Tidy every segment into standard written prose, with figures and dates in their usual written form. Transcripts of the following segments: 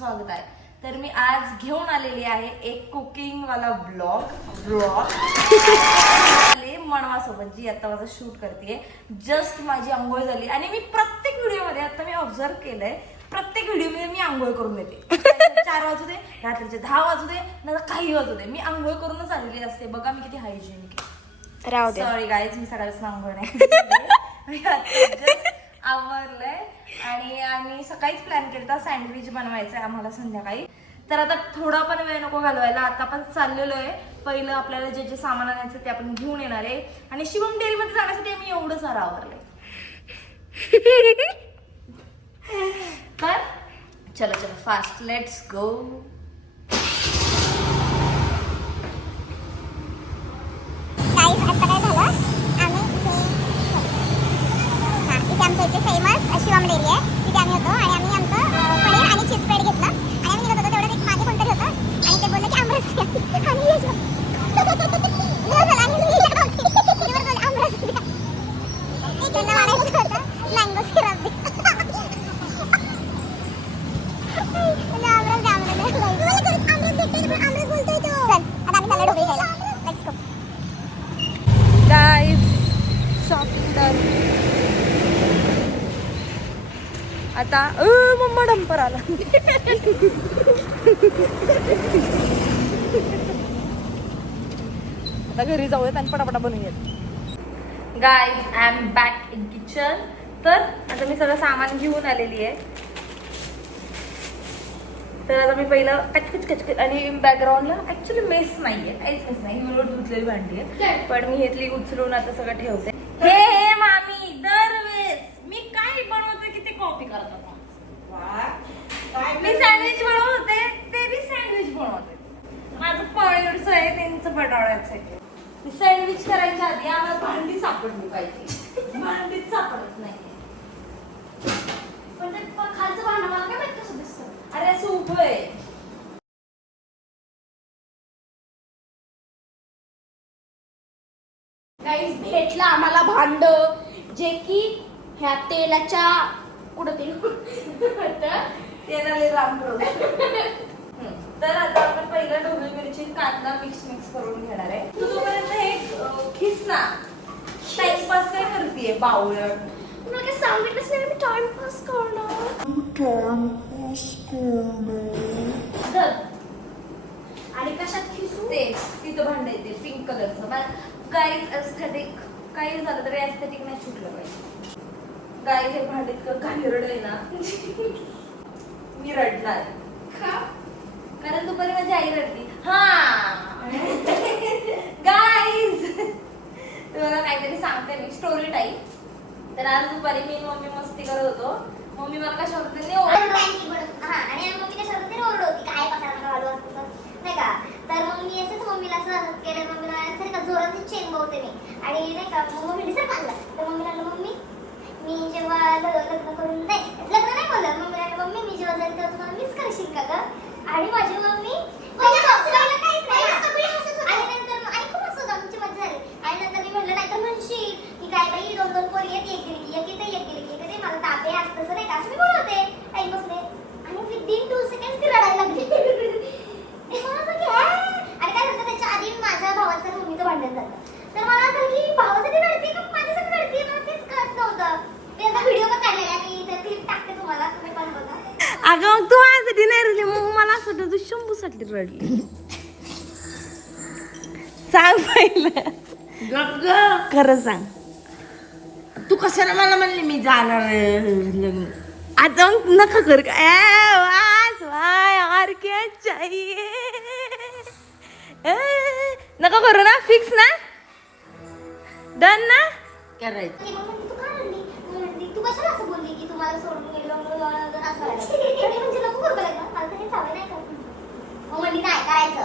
स्वागत आहे. तर मी आज घेऊन आलेली आहे एक कुकिंग वाला ब्लॉग मनवा सोबत जी आता माझं शूट करते. जस्ट माझी आंघोळ झाली आणि मी प्रत्येक व्हिडिओमध्ये आता मी ऑब्झर्व केलंय, प्रत्येक व्हिडिओमध्ये मी आंघोळ करून देते. 4 वाजू दे, रात्रीचे 10 वाजू दे, ना काही वाजू दे, मी आंघोळ करूनच आलेली असते. बघा मी किती हायजेनिक आहे. राहू दे. सॉरी गाईज, मी सकाळपासून आंघोळ नाही आवरलंय आणि सकाळीच प्लॅन केला सँडविच बनवायचं आहे आम्हाला संध्याकाळी. तर आता थोडा पण वेळ नको घालवायला, आता आपण चाललेलो आहे. पहिलं आपल्याला जे जे सामान आणायचं ते आपण घेऊन येणार आहे आणि शिवम डेअरीमध्ये जाण्यासाठी मी एवढं सारं आवरलंय. तर चलो चलो फास्ट, लेट्स गो. आमच्या इथे फेमस शिवम डेअरी आहे, तिथे आम्ही होतो आणि आम्ही आमचं पनीर आणि चीज स्प्रेड घेतलं आणि आम्ही निघत होतो. तेवढं एक मागे कोणतरी होतं आणि ते बोलले की आमरस आणि Yash mango syrup guys shopping done. आता मम्मा डंपर आला. आता घरी जाऊयात आणि पटापटा बनवूयात. Guys I am back in kitchen. तर आता मी सगळं सामान घेऊन आलेली आहे. तर आता मी पहिलं कचकच आणि बॅकग्राऊंडला ऍक्च्युली मेस नाहीये, काहीच मेस नाही, मी धुतलेली भांडी आहे, पण मी घेतली उचलून आता सगळं ठेवते. हे मामी दरवेळेस मी काय बनवते की ते कॉपी करतात. मी सँडविच बनवते, ते बी सँडविच बनवते. माझं पनीरचं आहे, त्यांचं बटाट्याचं आहे. मी सँडविच करायच्या आधी आम्हाला भांडी सापडली पाहिजे, भांडीच सापडत नाही. पण ते खालचं भांडं मला काय माहित कसं दिसतं. अरे असं उभं आहे. गाईस भेटला आम्हाला भांड, जे की ह्या तेलाच्या कुठं तेलाले रामप्रोड. तर आता आपण पहिला ढोबळी मिरची कांदा मिक्स करून घेणार आहे. तू तोपर्यंत हे खिस ना, टाइमपास काय करतेय बावळट. तुला काय सांगितलंच नाही मी टाइमपास करणार. आणि कशात खिसू? ते तिथं भांड येते पिंक कलरचं. गाईज एस्थेटिक, काही झालं तरी एस्थेटिक नाही सुटलं पाहिजे. गाईज हे भांड इतकं घाणेरडं आहे ना, मी रडणार. कारण दुपारी माझी आई रडली. हा गाईज तुम्हाला काहीतरी सांगते मी, स्टोरी टाईम. तर आज दुपारी मी मम्मी मस्ती करत होतो. मम्मी मला कशा होते नाही का, तर मग मी असंच मम्मीला असं केलं. मम्मीला सर का जोरात चेन बवते मी आणि नाही का मम्मी डिसर काढला. तर मम्मीला मम्मी मी जेव्हा लग्न करून नाही बोललं, मम्मी मी जेव्हा जाईल तेव्हा तुम्हाला मिस करशील का ग. आणि माझी मम्मी आणि नंतर आणि खूप असं आमची मजा झाली. आणि नंतर मी म्हणलं नाही तर म्हणशील की काय बाई 2 पोरी आहेत, एक गेली की एक येते, एक गेली की एक येते, मला ताप आहे असं तसं नाही का, असं मी बोलवते टाइम बसले. आणि विदिन 2 सेकंड ती रडायला लागली. आणि काय झालं त्याच्या आधी माझ्या भावाचं आणि मम्मीचं भांडण झालं. तर मला असं की भावासाठी रडते का माझ्यासाठी रडते, मला तेच कळत नव्हतं. त्याचा व्हिडिओ पण काढलेला, मी ते क्लिप टाकते तुम्हाला, तुम्ही पण बघा. अगं मग तू माझ्यासाठी नाही रडली, मग मला असं वाटतं तू शंभूसाठी रडली. सांग पहिलं, खरं सांग. तू कशाला मला म्हणली मी जाणार लग्न? आता मग नका कर क्या चाहिए, नका करू ना, फिक्स ना, डन ना. करायचं तू का रडली? तू कशाला असं बोलली की तुम्हाला सोडून गेलो असं म्हणजे नको करू लग्न, मला तर हे चालू नाही करत. मग म्हणली नाही करायचं.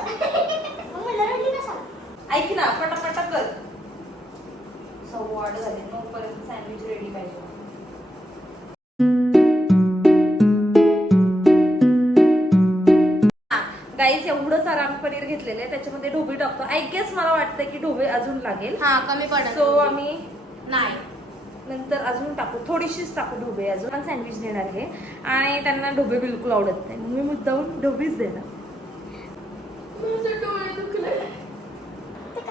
मग म्हणलं रडली कशाला? ऐक ना, पटापटा कर. 8:15 झाले, 9 पर्यंत सँडविच रेडी पाहिजे. गाईस एवढं सारं आम्ही पनीर घेतलेलं आहे, त्याच्यामध्ये ढोबळी टाकतो. आय गेस मला वाटतं की ढोबळी अजून लागेल. हा कमी पडेल. सो आम्ही नाही नंतर अजून टाकू, थोडीशीच टाकू ढोबळे अजून. पण सँडविच देणार आहे आणि त्यांना ढोबळे बिलकुल आवडत नाही, मी मुद्दाहून ढोबळीच देणार. ते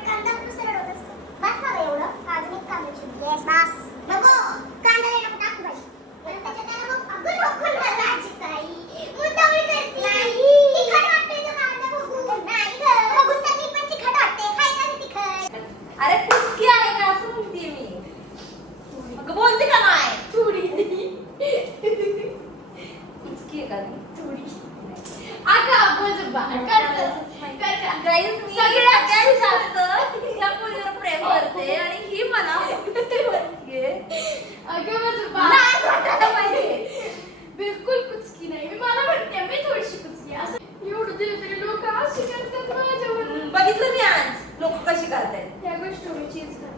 कांदा दुसरं रडत असतं. बस ना गं एवढं. अजून एक कांदा चिरते. बस. नको. कांदा लय नको टाकू बाई. पण त्याच्यात आहे ना मग अगं नको ना राहायची ताई. मुद्दाम करते. नाही. तिखट वाटते तो कांदा बघून. नाही गं. बघून तर मी पण तिखट वाटते. खाय का मी तिखट? अरे कुचकी आहे का असं म्हणते मी. अगं बोलते का नाही? थोडी. कुचकी आहे का ती? थोडी. Guys, मी सगळ्यात जास्त या मुलीवर प्रेम करते आणि ही मला म्हणतेय. नाही वाटायला पाहिजे. बिलकुल कुचकी नाही. मी मला म्हणते मी थोडीशी कुचकी आहे. असं एवढं दिलं तरी लोक अशी करतात माझ्यावर. बघितलं मी आज लोक कशी करतायत. त्या गोष्टीवर मी चीज खाते.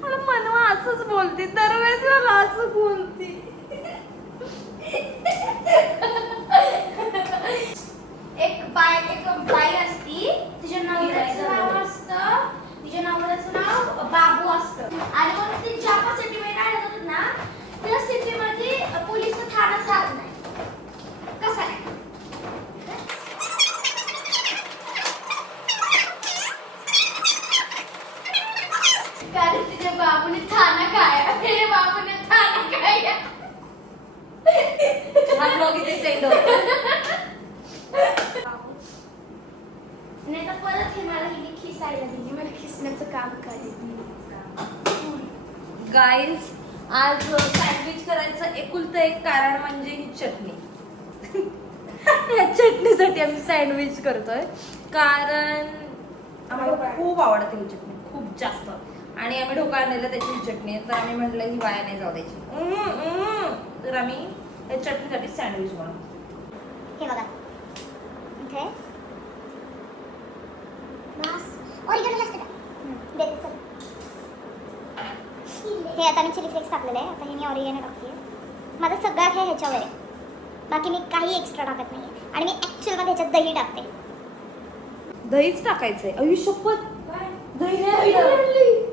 मला मनवा असंच बोलते, दरवेळेस मला असं बोलते. एक बाई असती, तिच्या नवऱ्याचं नाव असतं, तिच्या नवऱ्याचं नाव बाबू असतं. आणि मग ती ज्या सिटीमध्ये राहत होती ना, त्या सिटीमध्ये पोलीसचं ठाणंच राहत नाही. कसं आहे? कारण तिच्या बाबूने ठाणं काय, तिच्या बाबूने ठाणं काय. हा ब्लॉग इथे सेंड होतो. नाही तर परत हे मला हिने खिसायला दिली. मला खिसण्याचं काम करायचं. गाईज, आज सँडविच करायचं एकुलतं एक कारण म्हणजे ही चटणी. या चटणीसाठी आम्ही सँडविच करतोय, कारण आम्हाला खूप आवडते ही चटणी, खूप जास्त. आणि आम्ही ढोका आणलेला त्याची ही चटणी आहे, तर आम्ही म्हटलं ही वाया नाही जाऊ द्यायची. तर आम्ही या चटणीसाठी सँडविच बनवतो. हे बघा. इथे. बस. ओरिगेनो जास्त टाक. देते चल. हे आता मी चिली फ्लेक्स टाकलेलं आहे. आता हे मी ऑरिगेनो टाकते. माझा सगळा खेळ ह्याच्यावर आहे. बाकी मी काही एक्स्ट्रा टाकत नाही. आणि मी ॲक्च्युअलमध्ये ह्याच्यात दही टाकते. दहीच टाकायचंय. आयुष्यपत दही नाही टाकलं.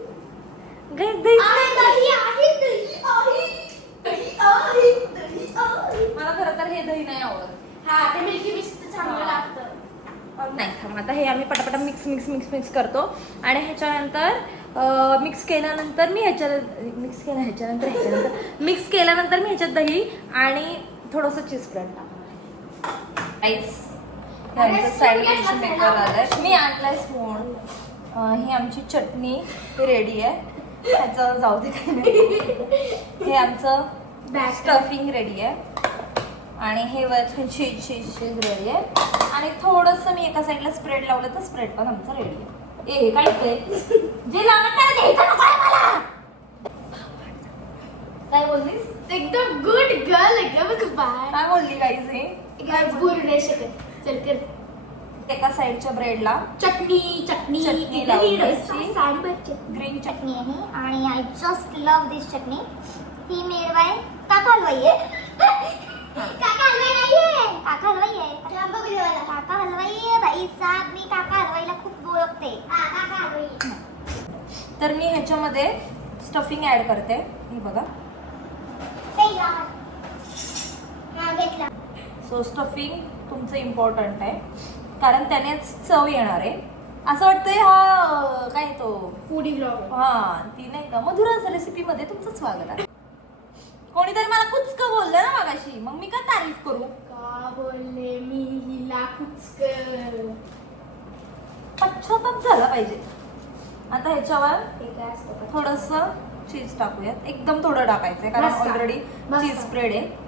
गाईस, दहीच नाही. मला खरं तर हे दही नाही आवडत. हा, ते मिल्की मिस्ट चांगलं लागतं. नाही थांब, आता हे आम्ही पटापटा मिक्स करतो. आणि ह्याच्यानंतर मिक्स केल्यानंतर मी ह्याच्यात दही आणि थोडंसं चीज स्प्रेड टाकणार. गाईस, साईड डिश मेकर आलाय, मी आणलाय स्पून. ही आमची चटणी रेडी आहे. ह्याचं जाऊ दे काही नाही. हे आमचं स्टफिंग रेडी आहे आणि हे चीज रेडी आहे. आणि थोडंसं मी एका साईडला स्प्रेड लावलं तर स्प्रेड पण आमचं रेडी आहे. ए काय जे लागत नाही मला. काय बोललीस? एकदम गुड गर्ल एकदम बाय. काय बोलली गाईज? हे गाईज बोलू नाही शकत. चल कर. एका साईडच्या ब्रेडला चटणी चटणी लावायची. सांबर चटणी. ग्रीन चटणी. चटणी आहे आणि I just love this chutney. He made by काका हलवाई आहे. काका हलवाई नाहीये. काका हलवाई आहे. काका हलवाई आहे बाई साहेब. मी काका हलवाईला खूप ओळखते. काका हलवाई. तर मी ह्याच्यामध्ये स्टफिंग ऍड करते. हे बघा. घेतला. सो स्टफिंग तुमचं इम्पॉर्टंट आहे, कारण त्यानेच चव येणार आहे. असं वाटतंय हा काय तो फूडी ब्लॉगर. हा ती नाही का मधुराज रेसिपी मध्ये तुमचं स्वागत आहे. कोणीतरी मला कुचकं बोललं ना मागाशी, मग मी काय तारीफ करू? का बोलले मी हिला कुचकर. पश्चाताप झाला पाहिजे. आता ह्याच्यावर हे काय असतं? थोडंसं चीज टाकूयात. एकदम थोडं टाकायचंय कारण मस्त. ऑलरेडी मस्त. चीज स्प्रेड आहे.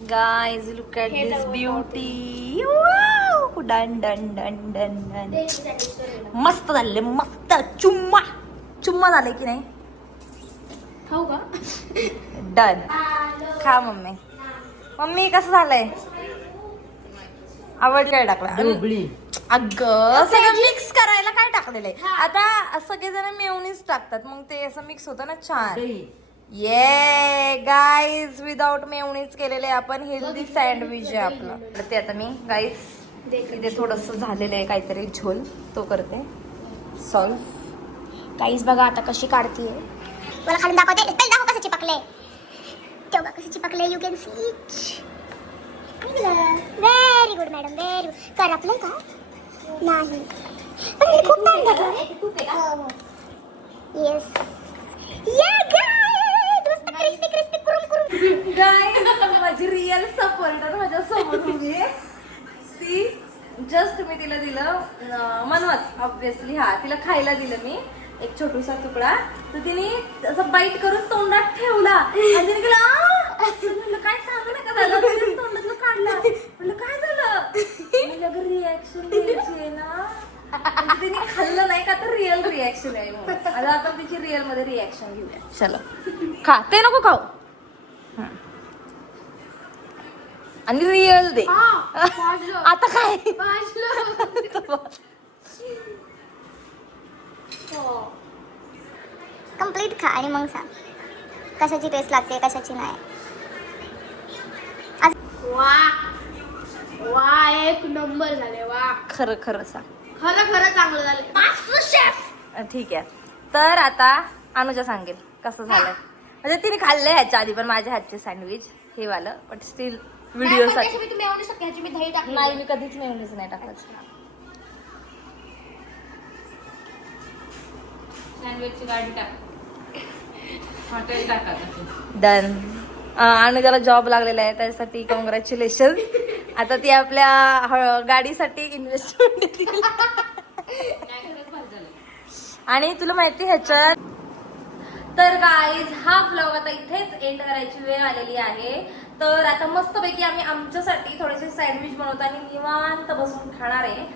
Guys, look at हे this तर beauty. Wow! Dun dun dun dun dun. मस्त झाले, मस्त. चुम्मा झाले की नाही? हो का? डन. खा मम्मी. मम्मी कसं झालंय? आवड काय टाकला? ढोबळी. अगं सगळं मिक्स करायला खायला काय टाकलेलं आहे आता सगळेजण मेयोनीज टाकतात मग ते असं मिक्स होतं ना छान. ये गाईज विदाउट मेयोनीज केलेले आपण हेल्दी सँडविच आहे आपलं. ते आता मी गाईज इथे थोडस झालेलं आहे काहीतरी झोल तो करते सॉल्व. गाईस बघा आता कशी काढतीये. मला खाली दाखवते. पहिले दाखव कसं चिपकले. तेव्हा कसं चिपकले you can see it. Very good madam very good. करपलंय का नाही पण मी खूप टाइम झाला. येस या गाईस मस्त crispy crispy Kurum Kurum. Guys माझी रिअल सपोर्टर माझ्या समोर उभी आहे. ती जस्ट मी तिला दिलं मनवाच ऑब्विसली हा तिला खायला दिलं मी एक छोटूसा तुकडा तर तिने असं बाईट करून तोंडात ठेवला आणि तिने केलं म्हणलं काय सांगू नका झालं तिने तोंडातलं काढलं म्हणलं काय झालं म्हणजे अगं रिॲक्शन द्यायची आहे ना म्हणजे तिने खाल्लं नाही का तर रिअल रिॲक्शन आहे म्हणून आता आपण तिची रिअल मध्ये रिॲक्शन घेऊया. चलो खा ते नको खाऊ आणि रिअल दे आता काय कंप्लीट खा आणि मग सांग कशाची टेस्ट लागते कशाची नाही. वा वा एक नंबर झाले वा. खरं खरं सांग. खरं चांगलं झालं. Master chef. ठीक आहे तर आता अनुजा सांगेल कसं झालंय म्हणजे तिने खाल्लंय ह्याच्या आधी पण माझ्या हातचे सँडविच हे वालं बट स्टील व्हिडिओसाठी मी तुम्ही एवढी सगळ्याची मी दही टाकली नाही मी कधीच मेयोनीज नाही टाकत. सँडविचची गाडी टाक हॉटेल टाका डन. अनुजाला जॉब लागलेला आहे त्यासाठी कॉंग्रॅच्युलेशन. आता ती आपल्या गाडीसाठी इन्व्हेस्टमेंट आणि तुला माहिती ह्याच्यात तर गाईज हा व्लॉग आता इथेच एंड करायची वेळ आलेली आहे. तर आता मस्तपैकी आम्ही आमच्यासाठी थोडेसे सँडविच बनवतो आणि निवांत बसून खाणार आहे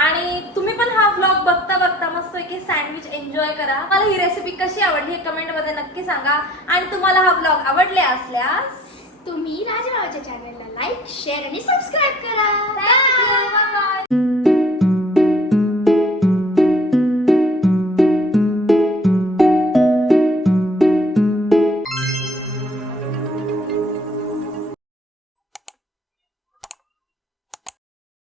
आणि तुम्ही पण हा व्लॉग बघता बघता मस्तपैकी सँडविच एन्जॉय करा. मला ही रेसिपी कशी आवडली हे कमेंट मध्ये नक्की सांगा आणि तुम्हाला हा व्लॉग आवडले असल्यास तुम्ही राजमावाच्या चॅनलला लाईक शेअर आणि सबस्क्राईब करा. Thank you. Bye bye.